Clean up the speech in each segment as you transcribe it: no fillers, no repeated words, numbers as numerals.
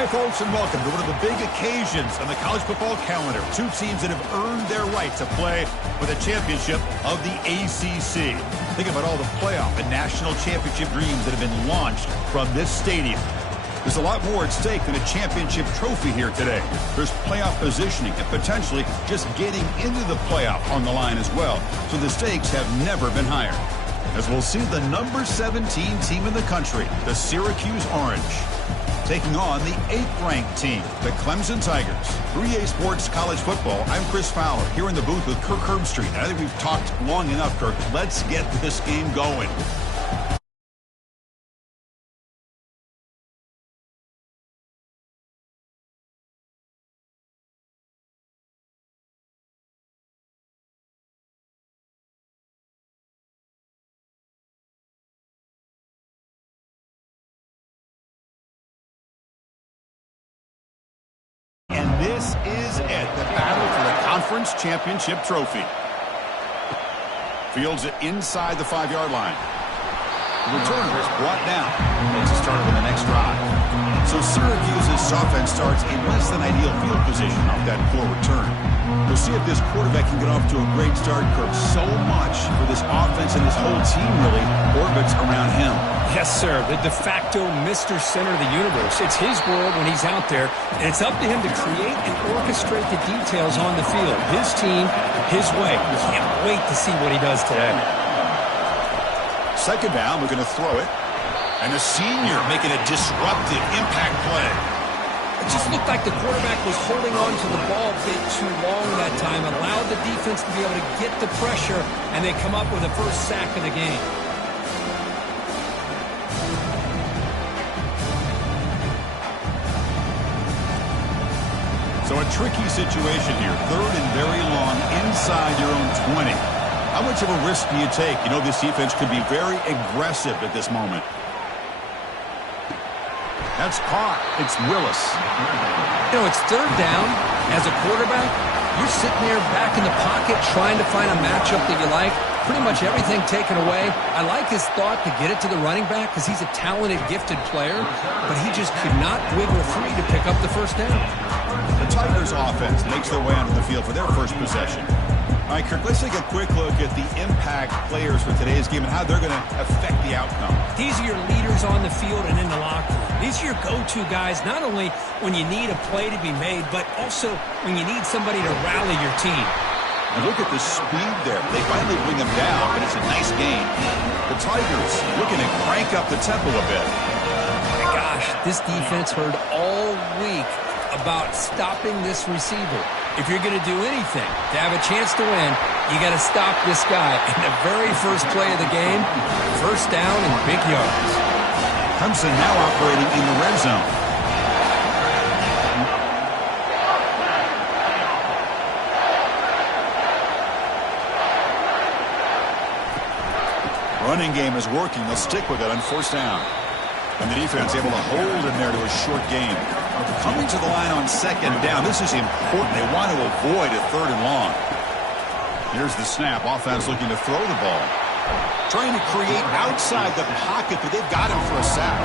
Hi, folks, and welcome to one of the big occasions on the college football calendar. Two teams that have earned their right to play for the championship of the ACC. Think about all the playoff and national championship dreams that have been launched from this stadium. There's a lot more at stake than a championship trophy here today. There's playoff positioning and potentially just getting into the playoff on the line as well. So the stakes have never been higher. As we'll see the number 17 team in the country, the Syracuse Orange, taking on the 8th-ranked team, the Clemson Tigers. 3A Sports College Football, I'm Chris Fowler, here in the booth with Kirk Herbstreit. I think we've talked long enough, Kirk. Let's get this game going. This is it, the battle for the conference championship trophy. Fields it inside the 5-yard line. The returner is brought down. Makes a start on the next drive. So Syracuse's offense starts in less than ideal field position off that poor return. We'll see if this quarterback can get off to a great start, Kirk. So much for this offense and this whole team really orbits around him. Yes, sir. The de facto Mr. Center of the universe. It's his world when he's out there, and it's up to him to create and orchestrate the details on the field. His team, his way. We can't wait to see what he does today. Second down, we're going to throw it. And the senior making a disruptive impact play. It just looked like the quarterback was holding on to the ball a bit too long that time, allowed the defense to be able to get the pressure, and they come up with the first sack of the game. So a tricky situation here. Third and very long inside your own 20. How much of a risk do you take? You know, this defense could be very aggressive at this moment. That's caught. It's Willis. You know, it's third down. As a quarterback, you're sitting there back in the pocket trying to find a matchup that you like. Pretty much everything taken away. I like his thought to get it to the running back because he's a talented, gifted player, but he just could not wiggle free to pick up the first down. The Tigers offense makes their way onto the field for their first possession. All right, Kirk, let's take a quick look at the impact players for today's game and how they're going to affect the outcome. These are your leaders on the field and in the locker room. These are your go-to guys, not only when you need a play to be made, but also when you need somebody to rally your team. And look at the speed there. They finally bring him down, but it's a nice gain. The Tigers looking to crank up the tempo a bit. My gosh, this defense heard all week about stopping this receiver. If you're going to do anything to have a chance to win, you got to stop this guy. And the very first play of the game, first down and big yards. Clemson now operating in the red zone. Running game is working. They'll stick with it on first down. And the defense able to hold in there to a short gain. Coming to the line on second down. This is important. They want to avoid a third and long. Here's the snap. Offense looking to throw the ball. Trying to create outside the pocket, but they've got him for a sack.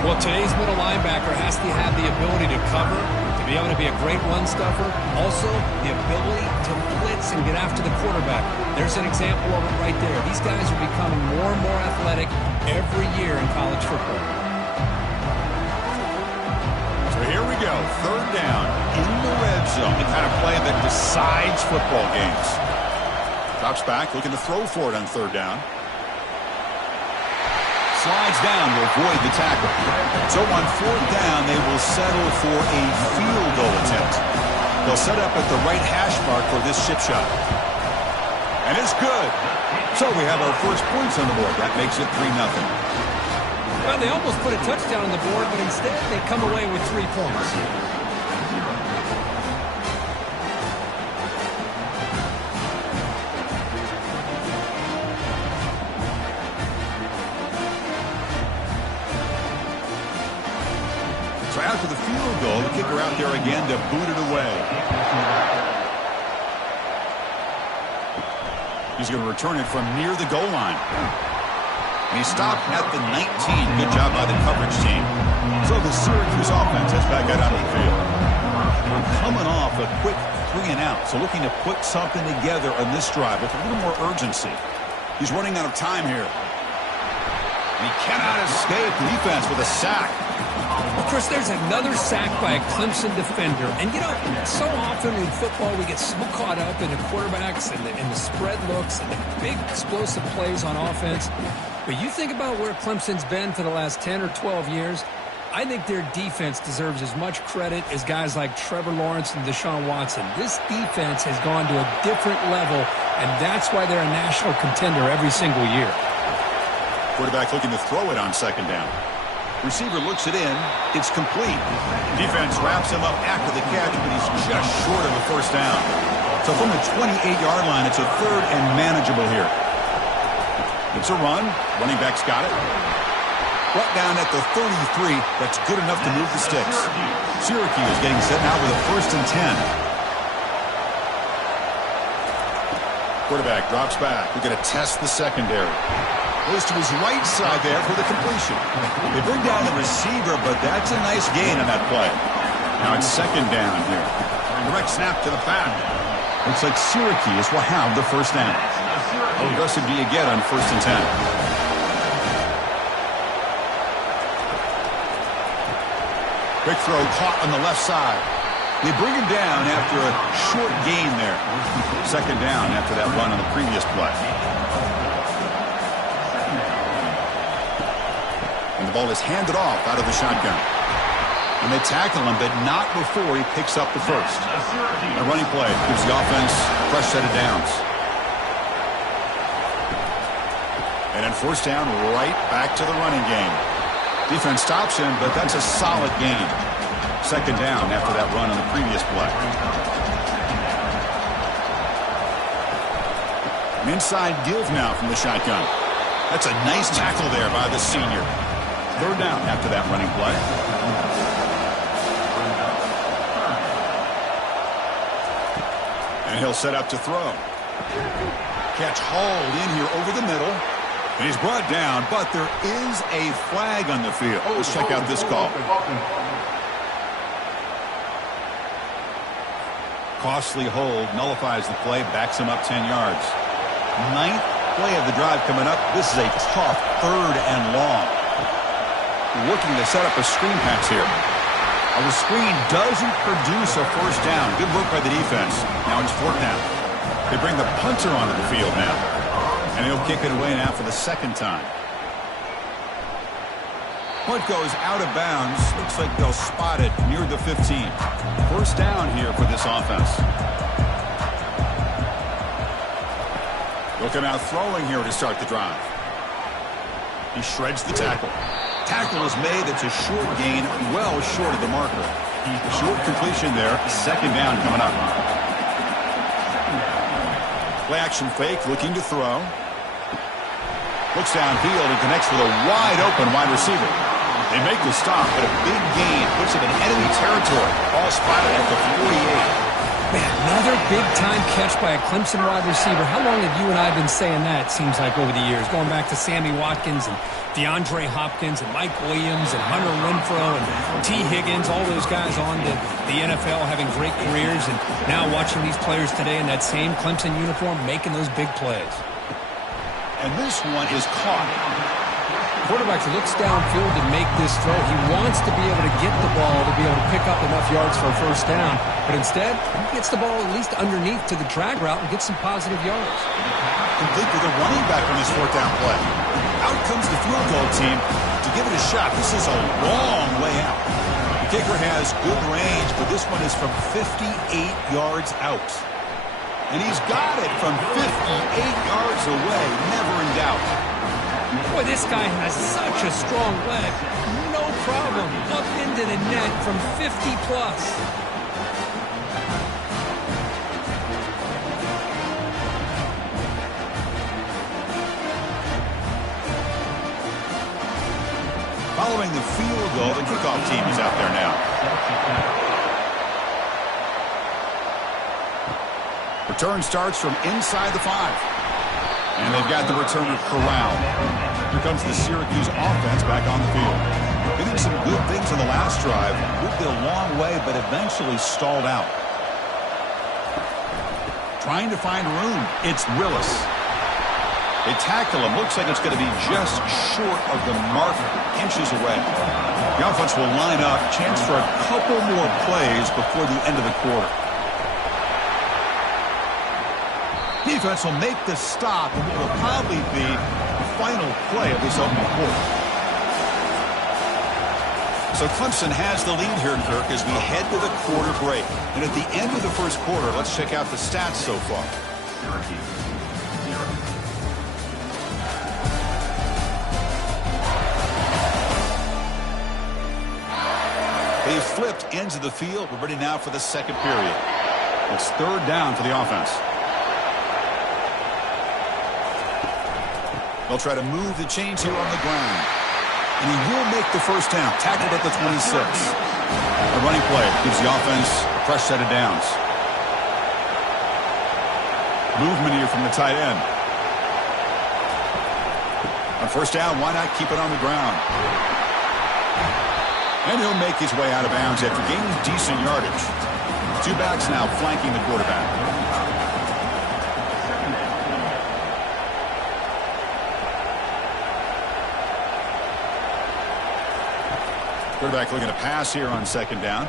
Well, today's middle linebacker has to have the ability to cover, to be able to be a great run stuffer. Also, the ability to blitz and get after the quarterback. There's an example of it right there. These guys are becoming more and more athletic every year in college football. So here we go. Third down in the red zone. The kind of play that decides football games. Drops back, looking to throw for it on third down. Slides down to avoid the tackle. So on fourth down, they will settle for a field goal attempt. They'll set up at the right hash mark for this chip shot. And it's good. So we have our first points on the board. That makes it 3-0. Well, they almost put a touchdown on the board, but instead they come away with 3 points. So after the field goal, the kicker out there again to boot it away. He's going to return it from near the goal line. And he stopped at the 19. Good job by the coverage team. So the Syracuse offense is back out on the field. We're coming off a quick 3-and-out, so looking to put something together on this drive with a little more urgency. He's running out of time here. And he cannot escape the defense with a sack. Of course, there's another sack by a Clemson defender. And, you know, so often in football we get so caught up in the quarterbacks and the spread looks and the big explosive plays on offense. But you think about where Clemson's been for the last 10 or 12 years, I think their defense deserves as much credit as guys like Trevor Lawrence and Deshaun Watson. This defense has gone to a different level, and that's why they're a national contender every single year. Quarterback looking to throw it on second down. Receiver looks it in. It's complete. Defense wraps him up after the catch, but he's just short of a first down. So from the 28-yard line, it's a third and manageable here. It's a run. Running back's got it. Brought down at the 33. That's good enough to move the sticks. Syracuse getting set now with a 1st and 10. Quarterback drops back. We're going to test the secondary. Goes to his right side there for the completion. They bring down the receiver, but that's a nice gain on that play. Now it's second down here. Direct snap to the back. Looks like Syracuse will have the first down. How aggressive do you get on 1st and 10? Quick throw caught on the left side. They bring him down after a short gain there. Second down after that run on the previous play. And the ball is handed off out of the shotgun. And they tackle him, but not before he picks up the first. A running play gives the offense a fresh set of downs. And then 1st down, right back to the running game. Defense stops him, but that's a solid gain. Second down after that run on the previous play. An inside give now from the shotgun. That's a nice tackle there by the senior. Third down after that running play. And he'll set up to throw. Catch hauled in here over the middle. And he's brought down, but there is a flag on the field. Let's check out this call. Costly hold, nullifies the play, backs him up 10 yards. 9th play of the drive coming up. This is a tough 3rd and long. Looking to set up a screen pass here. The screen doesn't produce a first down. Good work by the defense. Now it's 4th down. They bring the punter onto the field now. And he'll kick it away now for the second time. Punt goes out of bounds. Looks like they'll spot it near the 15. First down here for this offense. Looking out throwing here to start the drive. He shreds the tackle. Tackle is made. It's a short gain, well short of the marker. Short completion there. Second down coming up. Play action fake, looking to throw. Looks downfield and connects with a wide open wide receiver. They make the stop, but a big gain puts them in enemy territory. All spotted at the 48. Man, another big-time catch by a Clemson wide receiver. How long have you and I been saying that, seems like, over the years? Going back to Sammy Watkins and DeAndre Hopkins and Mike Williams and Hunter Renfrow and T. Higgins, all those guys on to the NFL having great careers, and now watching these players today in that same Clemson uniform making those big plays. And this one is caught. Quarterback looks downfield to make this throw. He wants to be able to get the ball to be able to pick up enough yards for a first down. But instead, he gets the ball at least underneath to the drag route and gets some positive yards. Complete with a running back on his 4th down play. Out comes the field goal team to give it a shot. This is a long way out. The kicker has good range, but this one is from 58 yards out. And he's got it from 58 yards away. Never in doubt. Boy, this guy has such a strong leg. No problem. Up into the net from 50-plus. Following the field goal, the kickoff team is out there now. Return starts from inside the 5. And they've got the returner corralled. Here comes the Syracuse offense back on the field. Getting some good things on the last drive. Moved it a long way, but eventually stalled out. Trying to find room. It's Willis. They tackle him. Looks like it's going to be just short of the mark, inches away. The offense will line up. Chance for a couple more plays before the end of the quarter. Defense will make the stop, and what will probably be the final play of this opening quarter. So Clemson has the lead here, Kirk, as we head to the quarter break. And at the end of the first quarter, let's check out the stats so far. They flipped ends of the field. We're ready now for the second period. It's third down for the offense. They'll try to move the chains here on the ground. And he will make the first down. Tackled at the 26. The running play gives the offense a fresh set of downs. Movement here from the tight end. On first down, why not keep it on the ground? And he'll make his way out of bounds after gaining decent yardage. Two backs now flanking the quarterback. Quarterback looking to pass here on second down.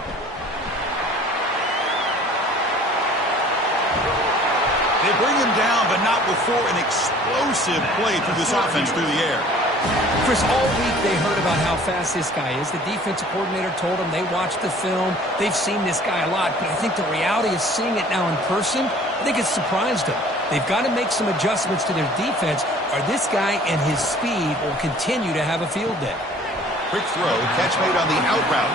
They bring him down, but not before an explosive play through this offense through the air. Chris, all week they heard about how fast this guy is. The defensive coordinator told them they watched the film. They've seen this guy a lot, but I think the reality is seeing it now in person, I think it's surprised them. They've got to make some adjustments to their defense, or this guy and his speed will continue to have a field day. Quick throw, catch made on the out route.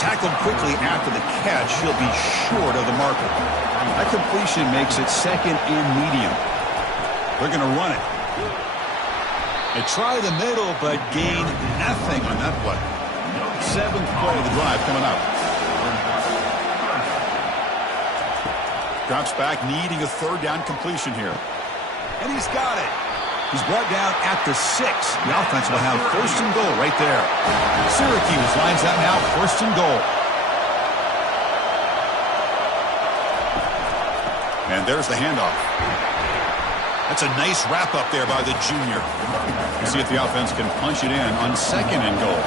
Tackled quickly after the catch. He'll be short of the marker. That completion makes it second and medium. They're going to run it. They try the middle, but gain nothing on that play. Seventh play of the drive coming up. Drops back, needing a third down completion here. And he's got it. He's brought down at the 6. The offense will have first and goal right there. Syracuse lines up now, first and goal. And there's the handoff. That's a nice wrap up there by the junior. We'll see if the offense can punch it in on second and goal.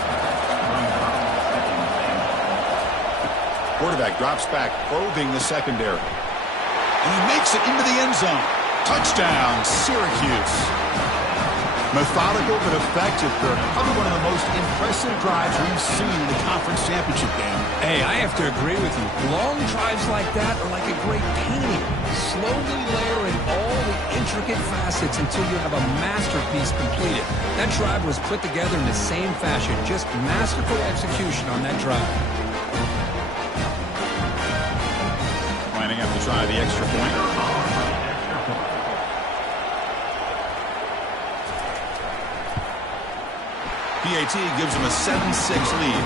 Quarterback drops back, probing the secondary. And he makes it into the end zone. Touchdown, Syracuse. Methodical but effective, Kirk. Probably one of the most impressive drives we've seen in the conference championship game. Hey, I have to agree with you. Long drives like that are like a great painting. Slowly layering all the intricate facets until you have a masterpiece completed. That drive was put together in the same fashion. Just masterful execution on that drive. Lining up to try the extra point. PAT gives them a 7-6 lead.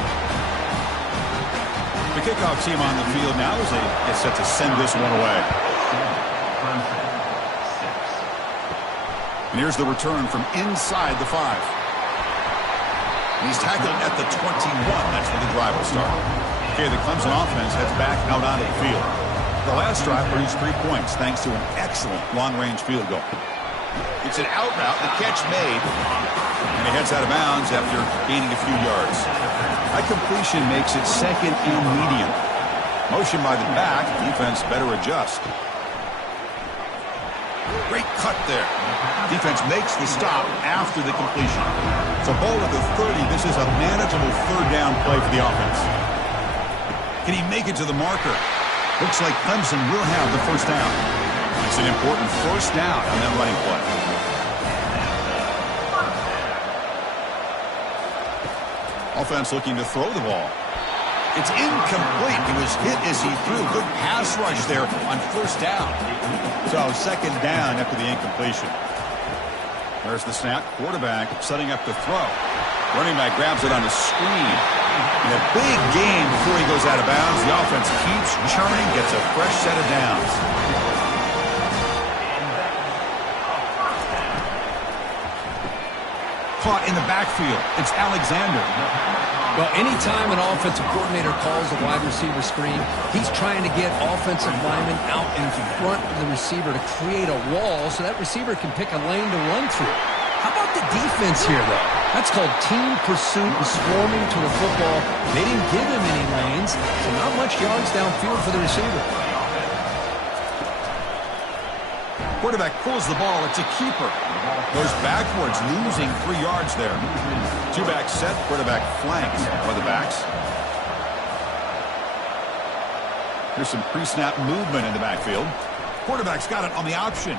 The kickoff team on the field now as they get set to send this one away. And here's the return from inside the 5. And he's tackled at the 21. That's where the drive will start. Okay, the Clemson offense heads back out onto the field. The last drive produced 3 points thanks to an excellent long-range field goal. It's an out route, the catch made, and he heads out of bounds after gaining a few yards. That completion makes it second and medium. Motion by the back, defense better adjust. Great cut there. Defense makes the stop after the completion. So ball at the 30, this is a manageable third down play for the offense. Can he make it to the marker? Looks like Clemson will have the first down. It's an important first down on that running play. Offense looking to throw the ball. It's incomplete. He was hit as he threw. Good pass rush there on first down. So second down after the incompletion. There's the snap. Quarterback setting up the throw. Running back grabs it on the screen. And a big gain before he goes out of bounds. The offense keeps churning, gets a fresh set of downs. Caught in the backfield. It's Alexander. Well, anytime an offensive coordinator calls a wide receiver screen, he's trying to get offensive linemen out in front of the receiver to create a wall so that receiver can pick a lane to run through. How about the defense here, though? That's called team pursuit and swarming to the football. They didn't give him any lanes, so not much yards downfield for the receiver. Quarterback pulls the ball. It's a keeper. Goes backwards, losing 3 yards there. Two-back set. Quarterback flanks by the backs. Here's some pre-snap movement in the backfield. Quarterback's got it on the option.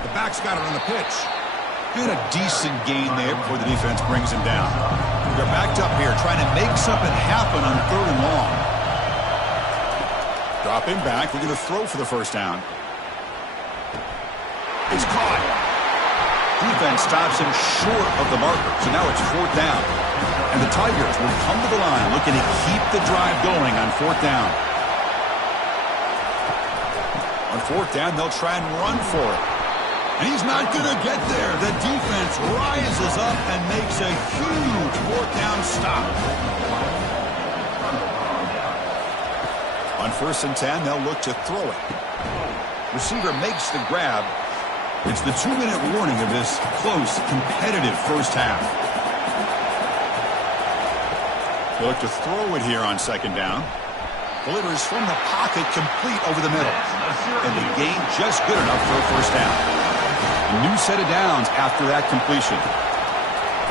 The back's got it on the pitch. And a decent gain there before the defense brings him down. They're backed up here trying to make something happen on 3rd and long. Dropping back. We're going to throw for the first down. It's caught. Defense stops him short of the marker. So now it's 4th down. And the Tigers will come to the line looking to keep the drive going on 4th down. On 4th down, they'll try and run for it. And he's not going to get there. The defense rises up and makes a huge 4th down stop. On 1st and 10, they'll look to throw it. Receiver makes the grab. It's the 2-minute warning of this close, competitive first half. They'll look to throw it here on 2nd down. Delivers from the pocket, complete over the middle. And the gain just good enough for a first down. A new set of downs after that completion.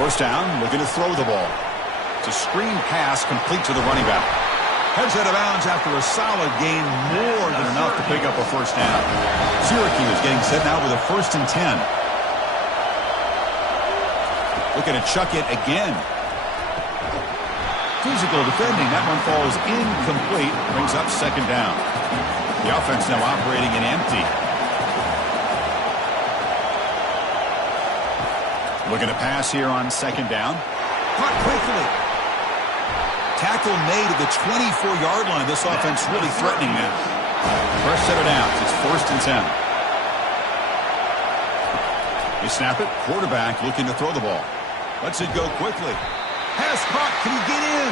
First down, looking to throw the ball. It's a screen pass complete to the running back. Heads out of bounds after a solid gain, more than enough to pick up a first down. Syracuse getting set now with a 1st and 10. Looking to chuck it again. Physical defending. That one falls incomplete. Brings up 2nd down. The offense now operating in empty. Looking to pass here on 2nd down. Caught quickly. Tackle made at the 24-yard line. This offense really threatening now. First set of downs. It's 1st and 10. They snap it. Quarterback looking to throw the ball. Lets it go quickly. Pass caught. Can he get in?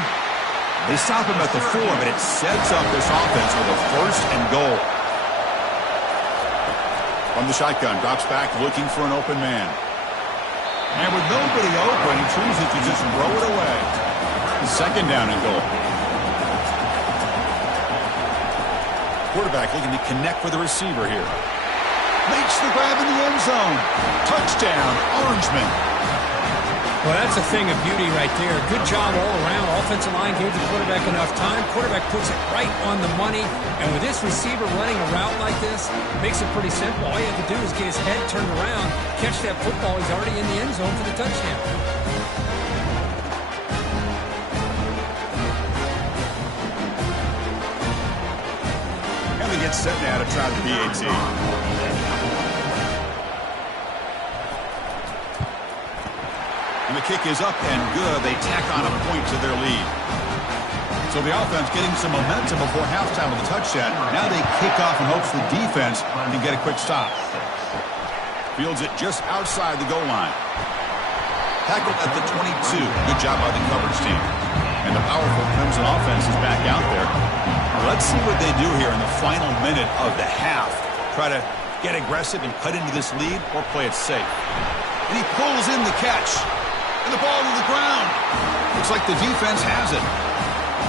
They stop him at the 4, but it sets up this offense with a 1st and goal. From the shotgun, drops back looking for an open man. And with nobody open, he chooses to just throw it away. 2nd down and goal. Quarterback looking to connect with the receiver here. Makes the grab in the end zone. Touchdown, Orangemen. Well, that's a thing of beauty right there. Good job all around. Offensive line gave the quarterback enough time. Quarterback puts it right on the money. And with this receiver running a route like this, makes it pretty simple. All you have to do is get his head turned around, catch that football. He's already in the end zone for the touchdown. And they get set now to try the PAT. And the kick is up and good. They tack on a point to their lead. So the offense getting some momentum before halftime with a touchdown. Now they kick off in hopes the defense can get a quick stop. Fields it just outside the goal line. Tackled at the 22. Good job by the coverage team. And the powerful Crimson offense is back out there. Let's see what they do here in the final minute of the half. Try to get aggressive and cut into this lead or play it safe. And he pulls in the catch. And the ball to the ground. Looks like the defense has it.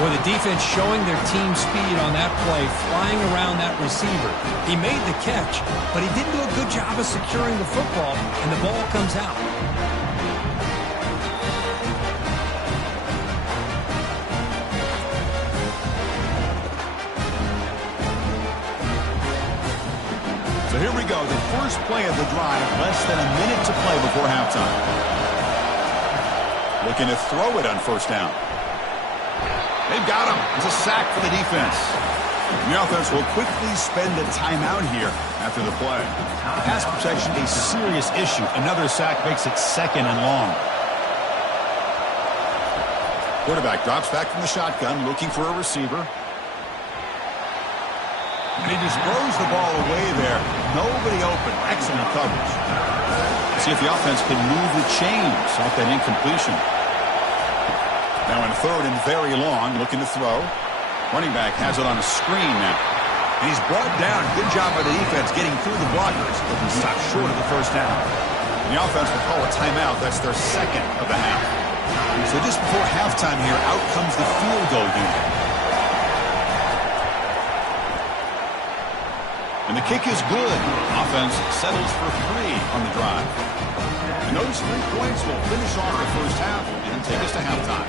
Well, the defense showing their team speed on that play, flying around that receiver. He made the catch, but he didn't do a good job of securing the football, and the ball comes out. So here we go. The first play of the drive, less than a minute to play before halftime. Looking to throw it on 1st down. They've got him. It's a sack for the defense. The offense will quickly spend a timeout here after the play. Pass protection, a serious issue. Another sack makes it 2nd and long. Quarterback drops back from the shotgun, looking for a receiver. And he just throws the ball away there. Nobody open. Excellent coverage. See if the offense can move the chains off that incompletion. Now in third and very long, looking to throw. Running back has it on a screen now. And he's brought down. Good job by the defense getting through the blockers. Doesn't stop short of the first down. And the offense will call a timeout. That's their second of the half. So just before halftime here, out comes the field goal unit. And the kick is good. Offense settles for 3 on the drive. And those 3 points will finish off the first half and take us to halftime.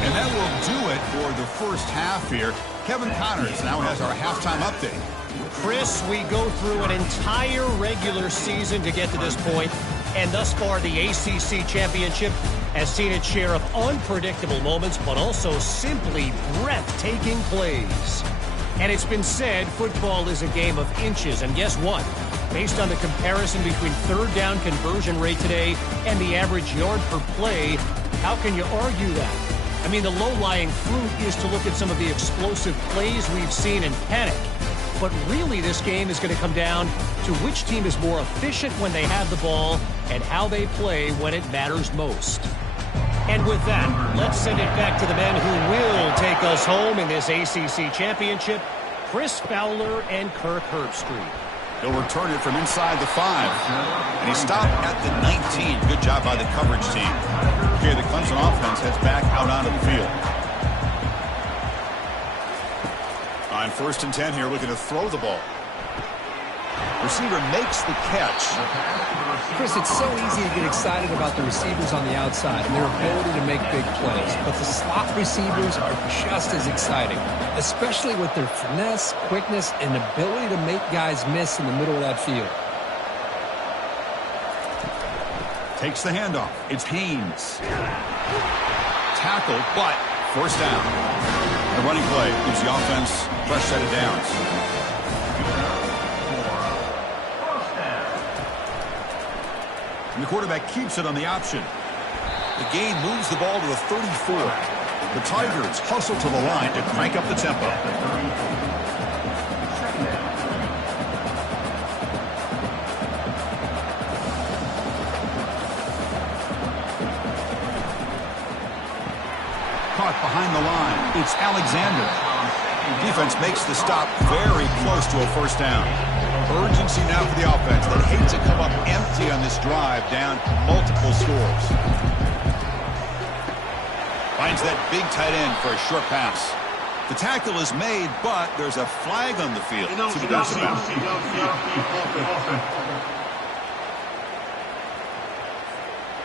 And that will do it for the first half here. Kevin Connors now has our halftime update. Chris, we go through an entire regular season to get to this point, and thus far the ACC Championship has seen its share of unpredictable moments, but also simply breathtaking plays. And it's been said football is a game of inches, and guess what? Based on the comparison between third down conversion rate today and the average yard per play, how can you argue that? I mean, the low-lying fruit is to look at some of the explosive plays we've seen and panic. But really, this game is going to come down to which team is more efficient when they have the ball and how they play when it matters most. And with that, let's send it back to the men who will take us home in this ACC Championship, Chris Fowler and Kirk Herbstreit. He'll return it from inside the 5. And he stopped at the 19. Good job by the coverage team. Here, the Clemson offense heads back out onto the field. On 1st and 10 here, looking to throw the ball. Receiver makes the catch. Chris, it's so easy to get excited about the receivers on the outside and their ability to make big plays. But the slot receivers are just as exciting, especially with their finesse, quickness, and ability to make guys miss in the middle of that field. Takes the handoff. It's Haynes. Tackled, but first down. The running play gives the offense a fresh set of downs. And the quarterback keeps it on the option. The gain moves the ball to the 34. The Tigers hustle to the line to crank up the tempo. Caught behind the line. It's Alexander. Defense makes the stop very close to a first down. Urgency now for the offense. They hate to come up empty on this drive, down multiple scores. Finds that big tight end for a short pass. The tackle is made, but there's a flag on the field. See what that's about.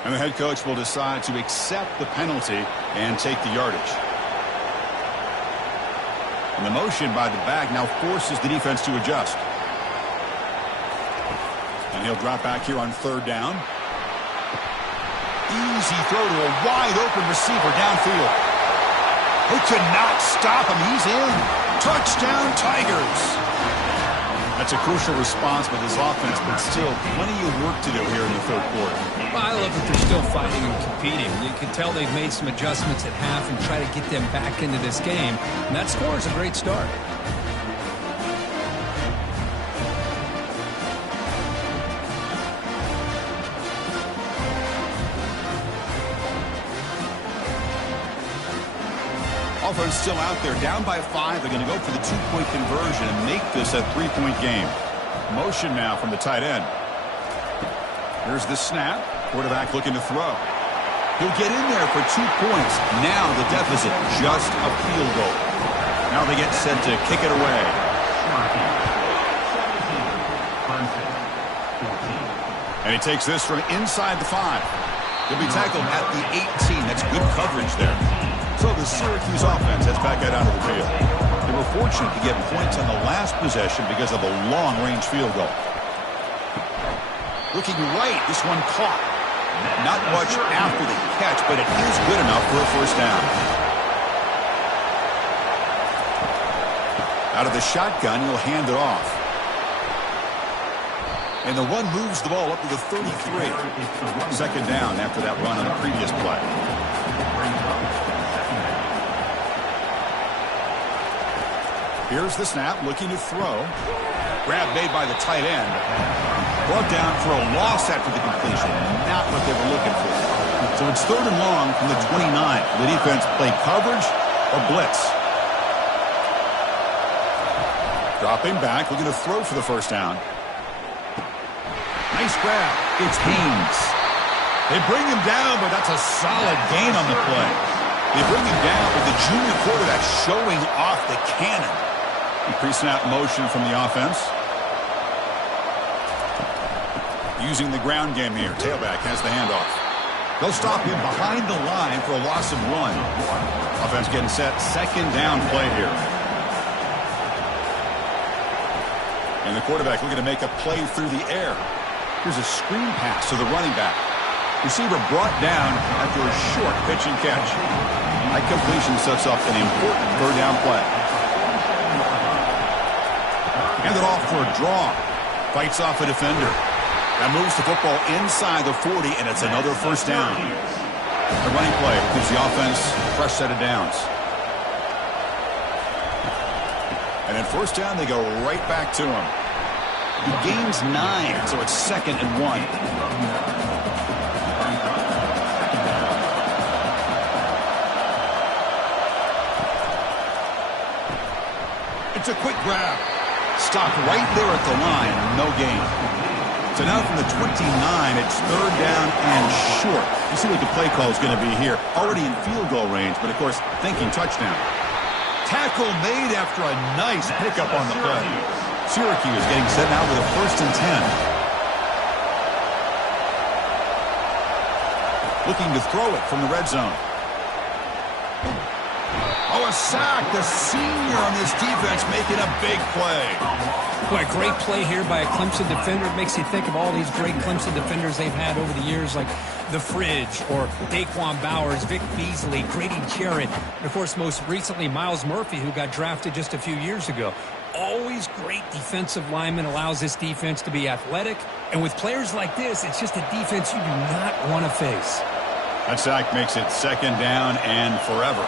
And the head coach will decide to accept the penalty and take the yardage. And the motion by the back now forces the defense to adjust. And he'll drop back here on 3rd down. Easy throw to a wide-open receiver downfield. They could not stop him. He's in. Touchdown, Tigers. That's a crucial response with his offense, but still plenty of work to do here in the 3rd quarter. Well, I love that they're still fighting and competing. You can tell they've made some adjustments at half and try to get them back into this game. And that score is a great start. Offense still out there, down by 5. They're going to go for the 2-point conversion and make this a 3-point game. Motion now from the tight end. Here's the snap. Quarterback looking to throw. He'll get in there for 2 points. Now the deficit, just a field goal. Now they get set to kick it away. And he takes this from inside the 5. He'll be tackled at the 18. That's good coverage there. So the Syracuse offense heads back out onto the field. They were fortunate to get points on the last possession because of a long-range field goal. Looking right, this one caught. Not much after the catch, but it is good enough for a first down. Out of the shotgun, he'll hand it off. And the run moves the ball up to the 33. Second down after that run on the previous play. Here's the snap, looking to throw. Grab made by the tight end. Brought down for a loss after the completion. Not what they were looking for. So it's third and long from the 29. The defense play coverage or blitz. Dropping back, looking to throw for the first down. Nice grab. It's Haynes. They bring him down, but that's a solid gain on the play. They bring him down with the junior quarterback showing off the cannon. Pre-snap motion from the offense. Using the ground game here. Tailback has the handoff. They'll stop him behind the line for a loss of 1. Offense getting set. Second down play here. And the quarterback looking to make a play through the air. Here's a screen pass to the running back. Receiver brought down after a short pitch and catch. That completion sets up an important third down play. Handed off for a draw. Fights off a defender. That moves the football inside the 40, and it's another first down. The running play gives the offense a fresh set of downs. And at first down, they go right back to him. He gains 9, so it's second and 1. It's a quick grab. Stopped right there at the line. No gain. So now from the 29, it's third down and short. You see what the play call is going to be here. Already in field goal range, but of course, thinking touchdown. Tackle made after a nice pickup on the play. Syracuse getting set now with a first and 10. Looking to throw it from the red zone. Oh, a sack. The senior on this defense making a big play. Boy, great play here by a Clemson defender. It makes you think of all these great Clemson defenders they've had over the years, like The Fridge or Daquan Bowers, Vic Beasley, Grady Jarrett, and, of course, most recently, Miles Murphy, who got drafted just a few years ago. Always great defensive lineman, allows this defense to be athletic. And with players like this, it's just a defense you do not want to face. That sack makes it second down and forever.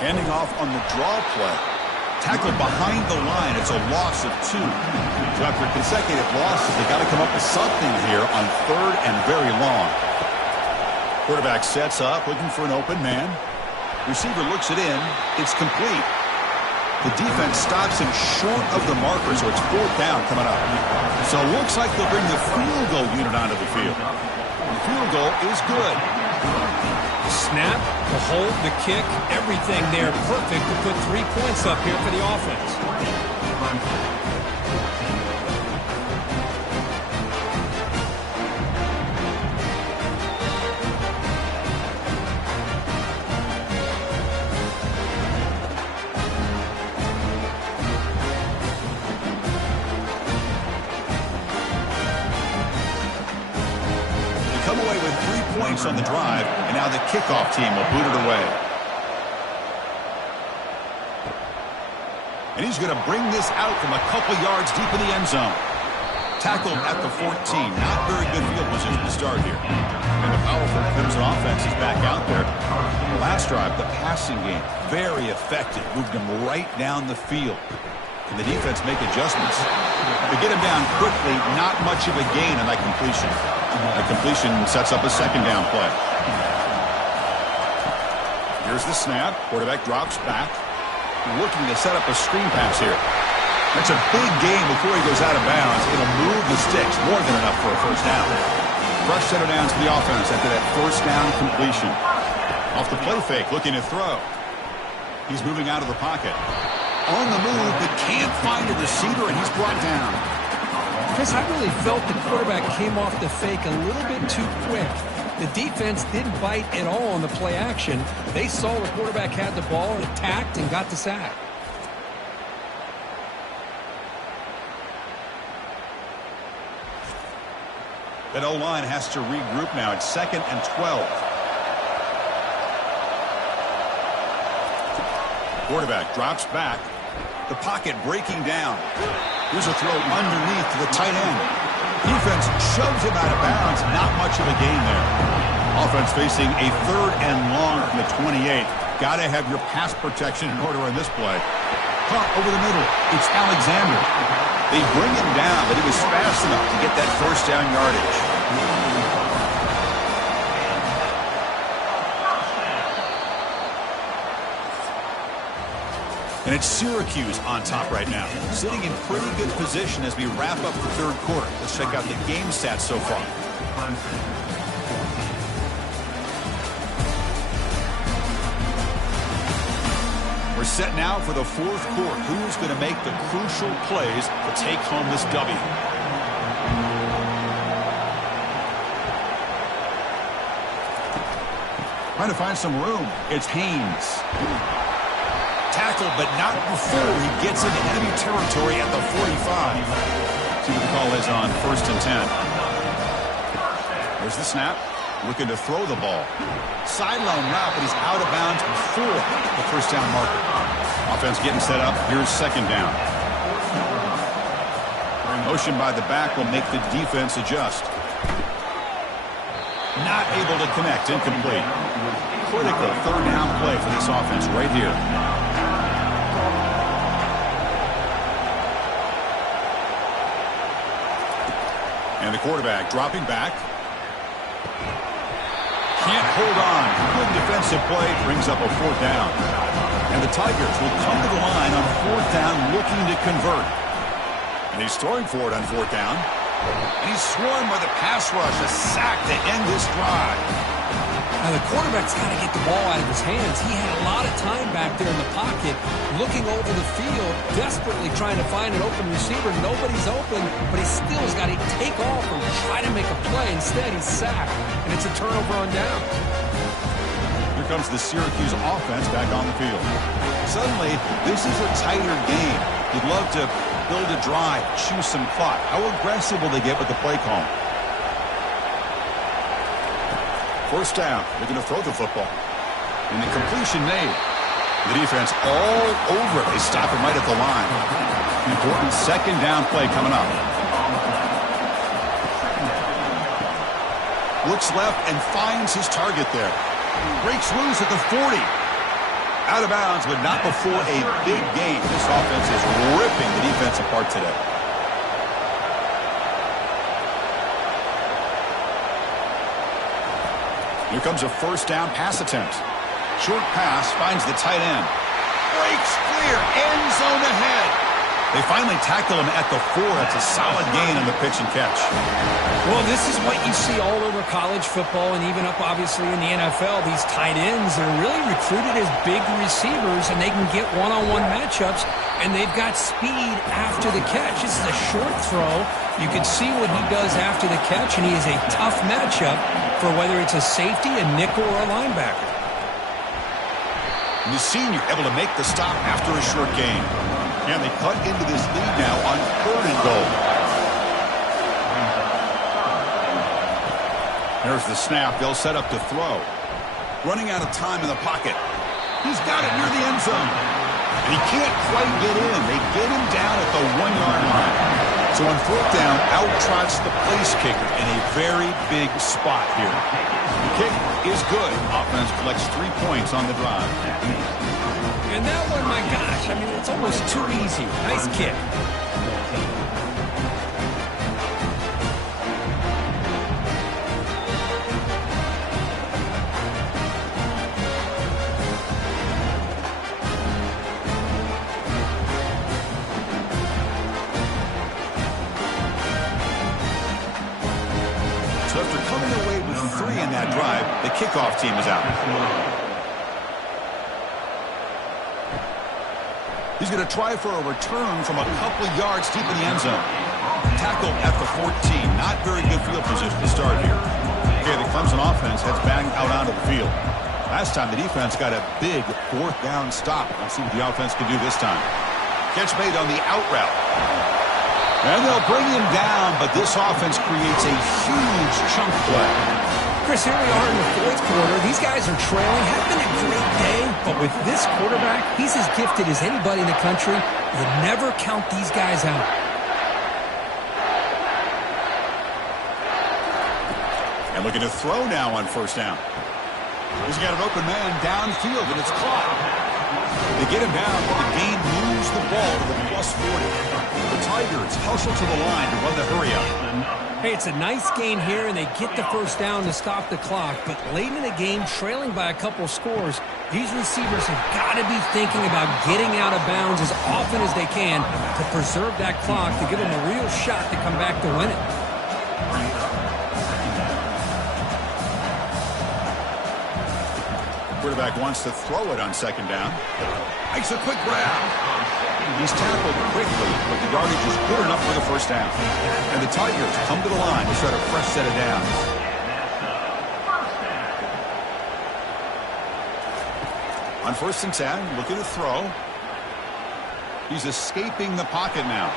Handing off on the draw play. Tackled behind the line. It's a loss of 2. So after consecutive losses, they got to come up with something here on third and very long. Quarterback sets up, looking for an open man. Receiver looks it in. It's complete. The defense stops him short of the marker, so it's fourth down coming up. So it looks like they'll bring the field goal unit onto the field. The field goal is good. The snap, the hold, the kick, everything there perfect to put 3 points up here for the offense. Come away with 3 points on the drive, and now the kickoff team will boot it away. And he's going to bring this out from a couple yards deep in the end zone. Tackled at the 14. Not very good field position to start here. And the powerful Clemson offense is back out there. Last drive, the passing game, very effective. Moved him right down the field. And the defense make adjustments. To get him down quickly, not much of a gain on that completion. The completion sets up a second down play. Here's the snap. Quarterback drops back. Looking to set up a screen pass here. That's a big gain before he goes out of bounds. It'll move the sticks. More than enough for a first down. Fresh set of downs to the offense after that first down completion. Off the play fake, looking to throw. He's moving out of the pocket. On the move, but can't find a receiver, and he's brought down. Chris, I really felt the quarterback came off the fake a little bit too quick. The defense didn't bite at all on the play action. They saw the quarterback had the ball, attacked, and got the sack. That O-line has to regroup now. It's second and 12. Quarterback drops back. The pocket breaking down. Here's a throw underneath to the tight end. Defense shoves him out of bounds. Not much of a gain there. Offense facing a 3rd and long from the 28. Got to have your pass protection in order on this play. Caught over the middle. It's Alexander. They bring him down, but he was fast enough to get that first down yardage. And it's Syracuse on top right now, sitting in pretty good position as we wrap up the 3rd quarter. Let's check out the game stats so far. We're set now for the 4th quarter. Who's going to make the crucial plays to take home this W? Trying to find some room. It's Haynes. Tackled, but not before he gets into enemy territory at the 45. See what the call is on 1st and 10. There's the snap. Looking to throw the ball. Sideline route, but he's out of bounds before the first down marker. Offense getting set up. Here's 2nd down. Motion by the back will make the defense adjust. Not able to connect. Incomplete. Critical 3rd down play for this offense right here. And the quarterback dropping back. Can't hold on. Good defensive play. Brings up a 4th down. And the Tigers will come to the line on 4th down looking to convert. And he's throwing for it on 4th down. And he's swarmed by the pass rush. A sack to end this drive. Now the quarterback's got to get the ball out of his hands. He had a lot of time back there in the pocket, looking over the field, desperately trying to find an open receiver. Nobody's open, but he still has got to take off and try to make a play. Instead, he's sacked, and it's a turnover on down. Here comes the Syracuse offense back on the field. Suddenly, this is a tighter game. You'd love to build a drive, choose some clock. How aggressive will they get with the play call? 1st down. They're going to throw the football. And the completion made. The defense all over it. They stop him right at the line. An important 2nd down play coming up. Looks left and finds his target there. Breaks loose at the 40. Out of bounds, but not before a big game. This offense is ripping the defense apart today. Here comes a 1st down pass attempt. Short pass finds the tight end. Breaks clear. End zone ahead. They finally tackle him at the 4. That's a solid gain on the pitch and catch. Well, this is what you see all over college football and even up, obviously, in the NFL. These tight ends are really recruited as big receivers, and they can get one-on-one matchups, and they've got speed after the catch. This is a short throw. You can see what he does after the catch, and he is a tough matchup for whether it's a safety, a nickel, or a linebacker. And the senior able to make the stop after a short gain. And they cut into this lead now on 3rd and goal. There's the snap. They'll set up to throw. Running out of time in the pocket. He's got it near the end zone. And he can't quite get in. They get him down at the 1-yard line. So on 4th down, out trots the place kicker in a very big spot here. The kick is good. Offense collects 3 points on the drive. And that one, my gosh, I mean, it's almost too easy. Nice kick. So after coming away with 3 in that drive, the kickoff team is out. He's going to try for a return from a couple yards deep in the end zone. Tackled at the 14. Not very good field position to start here. Okay, the Clemson offense heads back out onto the field. Last time the defense got a big 4th down stop. Let's see what the offense can do this time. Catch made on the out route. And they'll bring him down, but this offense creates a huge chunk play. Chris, here we are in the fourth quarter. These guys are trailing. Had been a great day, but with this quarterback, he's as gifted as anybody in the country. You never count these guys out. And looking to throw now on first down. He's got an open man downfield, and it's caught. They get him down, but the game moves the ball to the +40. The Tigers hustle to the line to run the hurry-up. Hey, it's a nice gain here, and they get the first down to stop the clock. But late in the game, trailing by a couple scores, these receivers have got to be thinking about getting out of bounds as often as they can to preserve that clock, to give them a real shot to come back to win it. Quarterback wants to throw it on second down. Makes a quick grab. He's tackled quickly, but the yardage is good enough for the first down. And the Tigers come to the line to start a fresh set of downs. On 1st and 10, looking to throw. He's escaping the pocket now.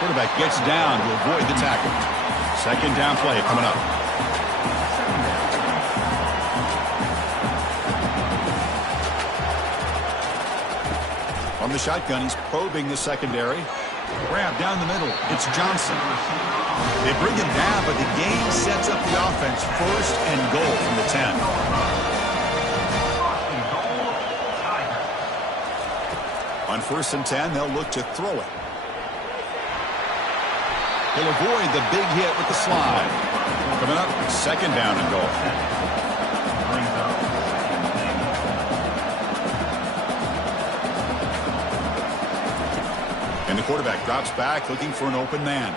Quarterback gets down to avoid the tackle. Second down play coming up. From the shotgun, he's probing the secondary. Grab down the middle. It's Johnson. They bring him down, but the game sets up the offense. 1st and goal from the 10. On 1st and 10, they'll look to throw it. He'll avoid the big hit with the slide. Coming up, 2nd down and goal. And the quarterback drops back looking for an open man.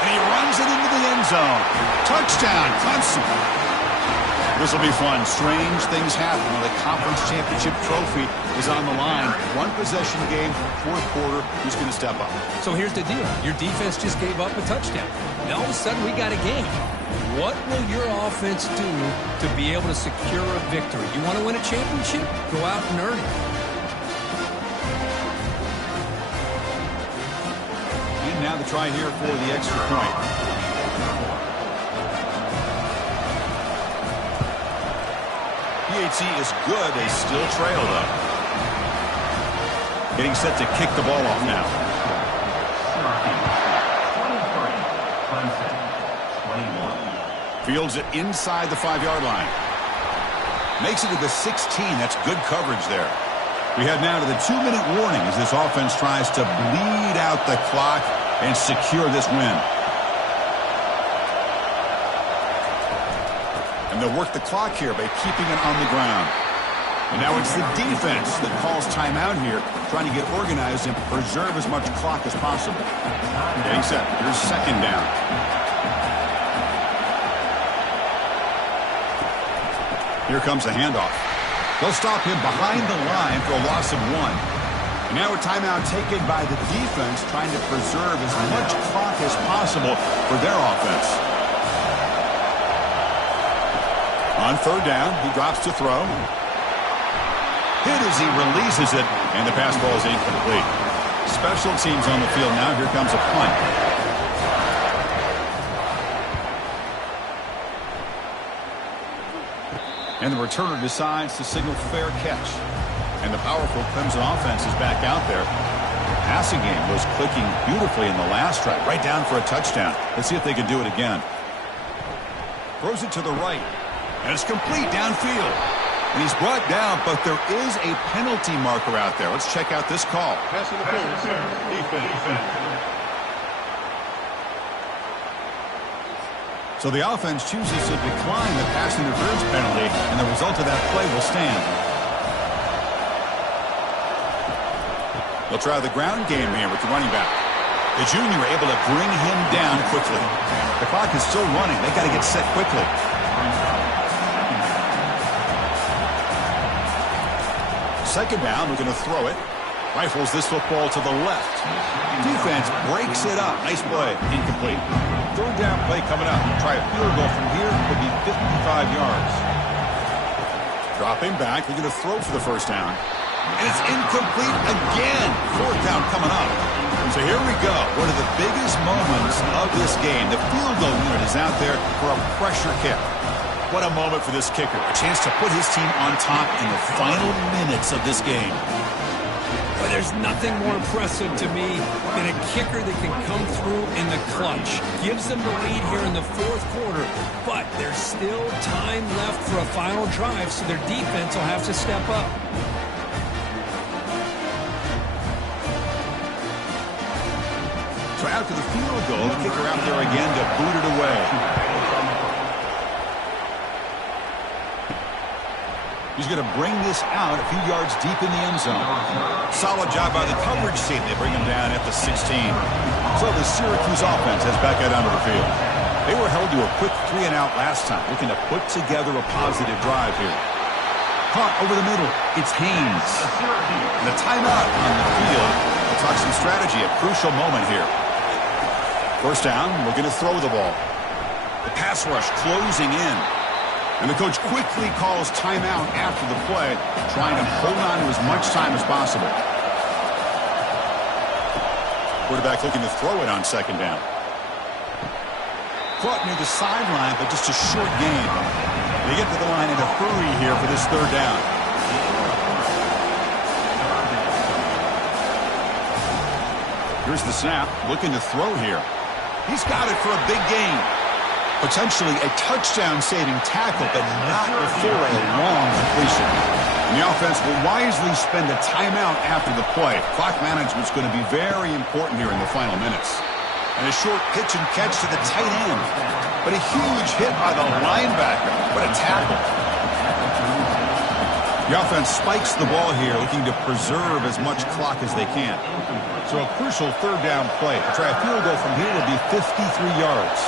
And he runs it into the end zone. Touchdown, Clemson. This will be fun. Strange things happen when the conference championship trophy is on the line. One possession game, 4th quarter. Who's going to step up? So here's the deal. Your defense just gave up a touchdown. Now all of a sudden we got a game. What will your offense do to be able to secure a victory? You want to win a championship? Go out and earn it. Now the try here for the extra point. PHC is good. They still trail, though. Getting set to kick the ball off now. Fields it inside the 5-yard line. Makes it to the 16. That's good coverage there. We head now to the 2-minute warning as this offense tries to bleed out the clock and secure this win. And they'll work the clock here by keeping it on the ground. And now it's the defense that calls timeout here, trying to get organized and preserve as much clock as possible. Getting set. Here's 2nd down. Here comes the handoff. They'll stop him behind the line for a loss of 1. And now a timeout taken by the defense, trying to preserve as much clock as possible for their offense. On 3rd down, he drops to throw. Hit as he releases it, and the pass ball is incomplete. Special teams on the field now. Here comes a punt. And the returner decides to signal fair catch. And the powerful Clemson offense is back out there. The passing game was clicking beautifully in the last drive, right down for a touchdown. Let's see if they can do it again. Throws it to the right, and it's complete downfield. And he's brought down, but there is a penalty marker out there. Let's check out this call. Pass interference. Defense. So the offense chooses to decline the pass interference penalty, and the result of that play will stand. They'll try the ground game here with the running back. The junior able to bring him down quickly. The clock is still running. They got to get set quickly. Second down, we're going to throw it. Rifles this football to the left. Defense breaks it up. Nice play. Incomplete. 3rd down play coming up. Try a field goal from here. Could be 55 yards. Dropping back. We're going to throw for the first down. And it's incomplete again. Fourth down coming up. So here we go. One of the biggest moments of this game. The field goal unit is out there for a pressure kick. What a moment for this kicker. A chance to put his team on top in the final minutes of this game. Well, there's nothing more impressive to me than a kicker that can come through in the clutch. Gives them the lead here in the fourth quarter, but there's still time left for a final drive, so their defense will have to step up. So after the field goal, the kicker out there again to boot it away. He's going to bring this out a few yards deep in the end zone. Solid job by the coverage team. They bring him down at the 16. So the Syracuse offense has back out onto the field. They were held to a quick 3-and-out last time, looking to put together a positive drive here. Caught over the middle. It's Haynes. And the timeout on the field. We'll talk some strategy, a crucial moment here. First down, looking to throw the ball. The pass rush closing in. And the coach quickly calls timeout after the play, trying to hold on to as much time as possible. Quarterback looking to throw it on second down. Caught near the sideline, but just a short gain. They get to the line in a hurry here for this third down. Here's the snap, looking to throw here. He's got it for a big gain. Potentially a touchdown-saving tackle, but not before a long completion. And the offense will wisely spend a timeout after the play. Clock management's going to be very important here in the final minutes. And a short pitch and catch to the tight end. But a huge hit by the linebacker. What a tackle. The offense spikes the ball here, looking to preserve as much clock as they can. So a crucial third down play. To try a field goal from here would be 53 yards.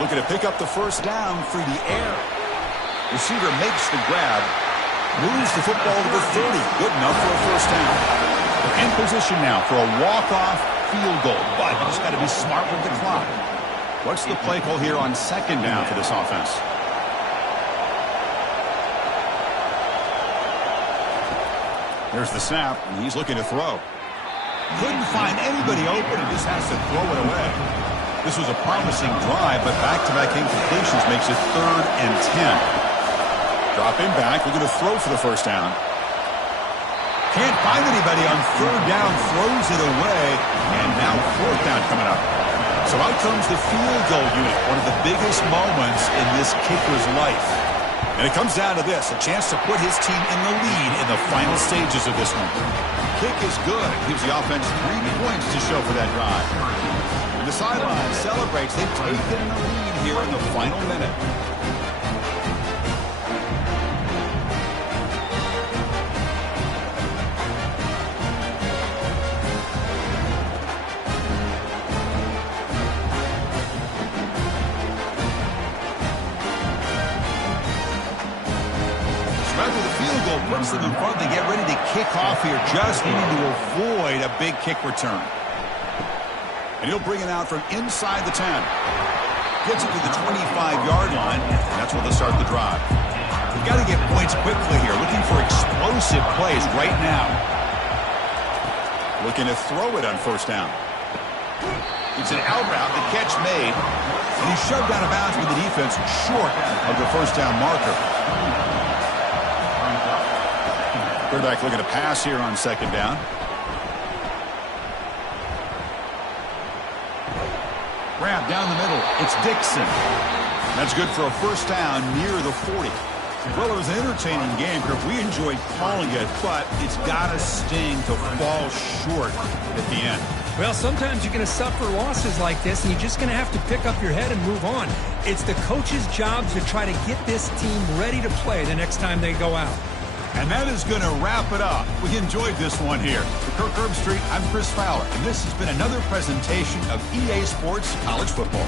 Looking to pick up the first down through the air. Receiver makes the grab. Moves the football to the 30. Good enough for a first down. They're in position now for a walk-off field goal. But you just got to be smart with the clock. What's the play call here on second down for this offense? There's the snap, and he's looking to throw. Couldn't find anybody open and just has to throw it away. This was a promising drive, but back-to-back incompletions makes it 3rd and 10. Dropping back, looking to throw for the first down. Can't find anybody on third down, throws it away, and now fourth down coming up. So out comes the field goal unit, one of the biggest moments in this kicker's life. And it comes down to this, a chance to put his team in the lead in the final stages of this one. Kick is good, gives the offense 3 points to show for that drive. And the sideline celebrates. They've taken the lead here in the final minute. So after the field goal puts them in front, they get ready to kick off here, just needing to avoid a big kick return. And he'll bring it out from inside the 10. Gets it to the 25-yard line, and that's where they'll start the drive. We've got to get points quickly here, looking for explosive plays right now. Looking to throw it on first down. It's an out route, the catch made, and he's shoved out of bounds with the defense short of the first down marker. Quarterback looking to pass here on second down. Grab down the middle. It's Dixon. That's good for a first down near the 40. Well, it was an entertaining game, Kirk. We enjoyed calling it, but it's got to sting to fall short at the end. Well, sometimes you're going to suffer losses like this, and you're just going to have to pick up your head and move on. It's the coach's job to try to get this team ready to play the next time they go out. And that is going to wrap it up. We enjoyed this one here. For Kirk Herbstreit, I'm Chris Fowler, and this has been another presentation of EA Sports College Football.